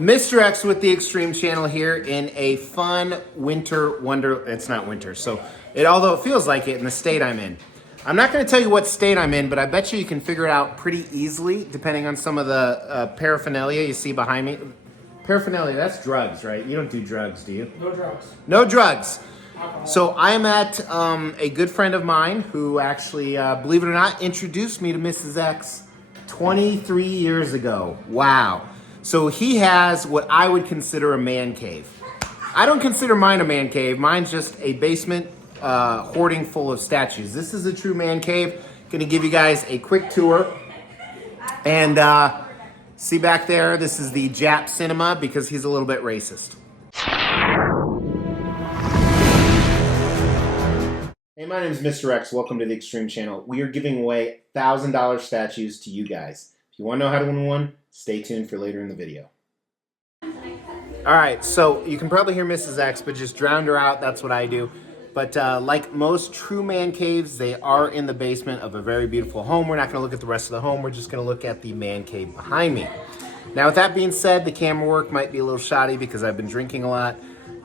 Mr. X with the Extreme Channel here in a fun winter wonder. It's not winter, so although it feels like it in the state I'm in. I'm not going to tell you what state I'm in, but I bet you can figure it out pretty easily depending on some of the paraphernalia you see behind me. Paraphernalia, that's drugs, right? You don't do drugs, do you? No drugs. No drugs. So I'm at a good friend of mine who actually, believe it or not, introduced me to Mrs. X 23 years ago. Wow. So he has what I would consider a man cave. I don't consider mine a man cave. Mine's just a basement hoarding full of statues. This is a true man cave. Gonna give you guys a quick tour. And see back there, this is the Jap cinema because he's a little bit racist. Hey, my name is Mr. X. Welcome to the Extreme Channel. We are giving away $1,000 statues to you guys. If you want to know how to win one, stay tuned for later in the video. All right, so you can probably hear Mrs. X, but just drown her out. That's what I do. But like most true man caves, they are in the basement of a very beautiful home. We're not going to look at the rest of the home. We're just going to look at the man cave behind me. Now, with that being said, the camera work might be a little shoddy because I've been drinking a lot.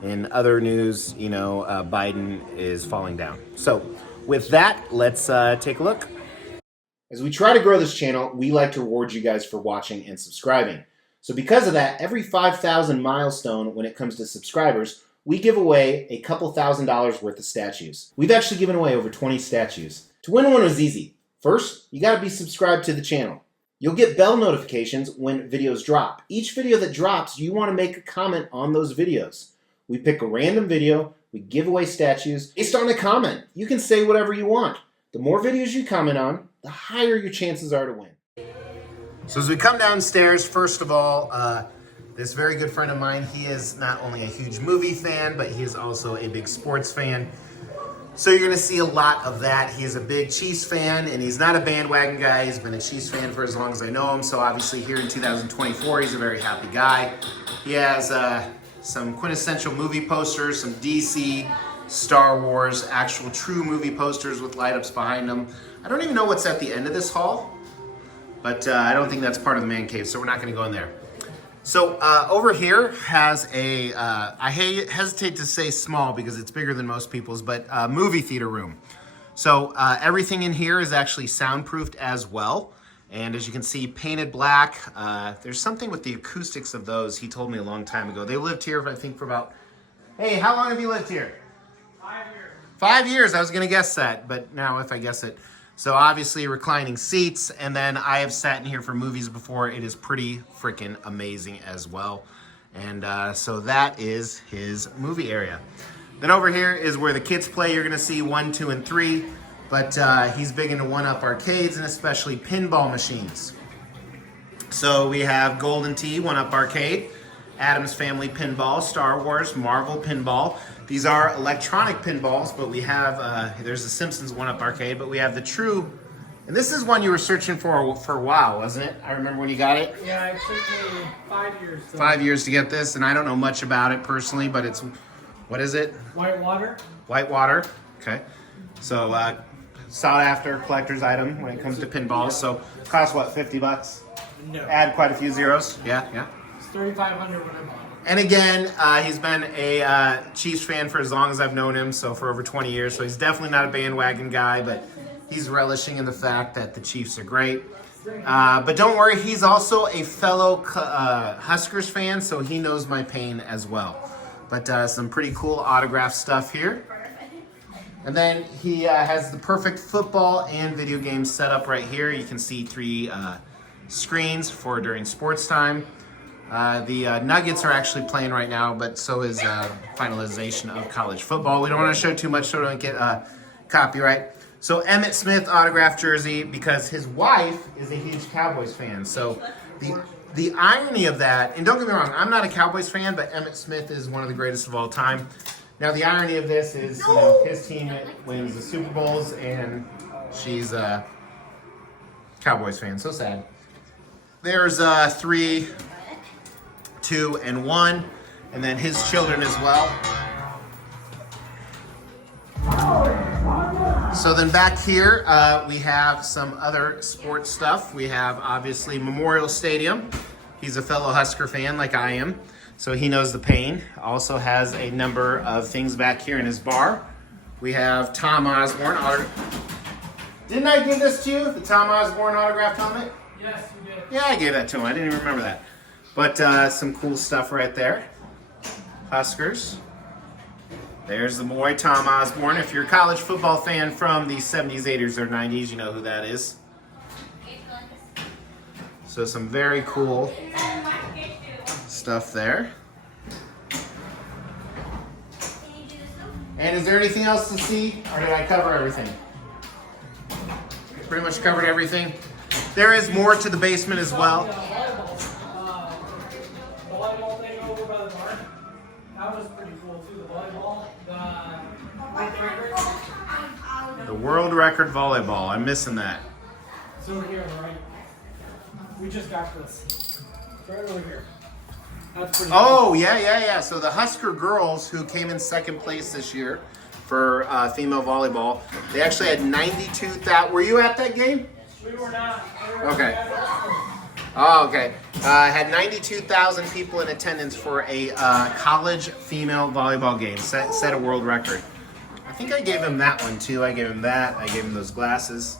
In other news, you know, Biden is falling down. So with that, let's take a look. As we try to grow this channel, we like to reward you guys for watching and subscribing. So because of that, every 5,000 milestone when it comes to subscribers, we give away a couple $1,000s worth of statues. We've actually given away over 20 statues. To win one was easy. First, you gotta be subscribed to the channel. You'll get bell notifications when videos drop. Each video that drops, you wanna make a comment on those videos. We pick a random video, we give away statues based on a comment. You can say whatever you want. The more videos you comment on, the higher your chances are to win. So as we come downstairs, first of all, this very good friend of mine, he is not only a huge movie fan, but he is also a big sports fan. So you're gonna see a lot of that. He is a big Chiefs fan, and he's not a bandwagon guy. He's been a Chiefs fan for as long as I know him. So obviously here in 2024, he's a very happy guy. He has some quintessential movie posters, some DC, Star Wars, actual true movie posters with light-ups behind them. I don't even know what's at the end of this hall, but I don't think that's part of the man cave, so we're not gonna go in there. So over here has a, I hesitate to say small because it's bigger than most people's, but movie theater room. So everything in here is actually soundproofed as well. And as you can see, painted black. There's something with the acoustics of those. He told me a long time ago. They lived here, I think, for about, hey, how long have you lived here? 5 years. 5 years, I was gonna guess that, but now if I guess it. So obviously reclining seats, and then I have sat in here for movies before. It is pretty freaking amazing as well. And so that is his movie area. Then over here is where the kids play. You're gonna see 1, 2, and 3. But he's big into one-up arcades and especially pinball machines. So we have Golden Tee, one-up arcade, Addams Family Pinball, Star Wars, Marvel Pinball. These are electronic pinballs, but we have, there's the Simpsons one-up arcade, but we have the true, and this is one you were searching for a while, wasn't it? I remember when you got it. Yeah, it took me 5 years. 5 years to get this, and I don't know much about it personally, but it's, what is it? Whitewater. Whitewater, okay. So, sought after collector's item when it comes to pinballs. So cost what, 50 bucks? No. Add quite a few zeros. Yeah. It's $3,500 when I bought it. And again, he's been a Chiefs fan for as long as I've known him, so for over 20 years. So he's definitely not a bandwagon guy, but he's relishing in the fact that the Chiefs are great. But don't worry, he's also a fellow Huskers fan, so he knows my pain as well. But some pretty cool autograph stuff here. And then he has the perfect football and video game setup right here. You can see 3 screens for during sports time. The Nuggets are actually playing right now, but so is finalization of college football. We don't want to show too much so we don't get copyright. So Emmitt Smith autographed jersey because his wife is a huge Cowboys fan. So the irony of that, and don't get me wrong, I'm not a Cowboys fan, but Emmitt Smith is one of the greatest of all time. Now, the irony of this is, you know, his team wins the Super Bowls, and she's a Cowboys fan. So sad. There's 3, 2, and 1, and then his children as well. So then back here, we have some other sports stuff. We have, obviously, Memorial Stadium. He's a fellow Husker fan like I am, so he knows the pain. Also has a number of things back here in his bar. We have Tom Osborne. Didn't I give this to you, the Tom Osborne autographed helmet? Yes, you did. Yeah, I gave that to him. I didn't even remember that. But some cool stuff right there. Huskers. There's the boy, Tom Osborne. If you're a college football fan from the 70s, 80s, or 90s, you know who that is. So some very cool stuff there. And is there anything else to see, or did I cover everything? Pretty much covered everything. There is more to the basement as well. Volleyball thing over by the bar. That was pretty cool too. The volleyball. The world record volleyball. I'm missing that. It's over here on the right. We just got this. It's right over here. That's pretty Oh, yeah. So the Husker girls who came in second place this year for female volleyball, they actually had 92,000. Were you at that game? We were not. Okay. Oh, okay. Had 92,000 people in attendance for a college female volleyball game. Set a world record. I think I gave him that one too. I gave him that. I gave him those glasses.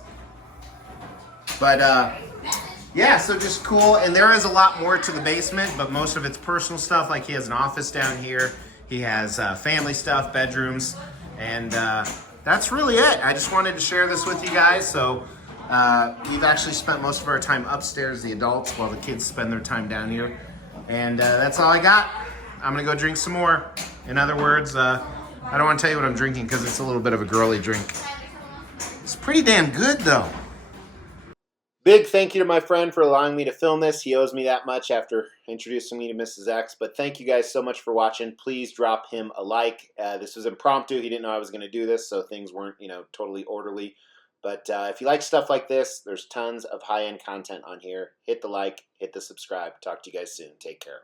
But yeah, so just cool. And there is a lot more to the basement, but most of it's personal stuff. Like he has an office down here. He has family stuff, bedrooms, and that's really it. I just wanted to share this with you guys. So we've actually spent most of our time upstairs, the adults, while the kids spend their time down here. And that's all I got. I'm gonna go drink some more. In other words, I don't want to tell you what I'm drinking because it's a little bit of a girly drink. It's pretty damn good though. Big thank you to my friend for allowing me to film this. He owes me that much after introducing me to Mrs. X. But thank you guys so much for watching. Please drop him a like. This was impromptu. He didn't know I was going to do this, so things weren't, totally orderly. But if you like stuff like this, there's tons of high-end content on here. Hit the like, hit the subscribe. Talk to you guys soon. Take care.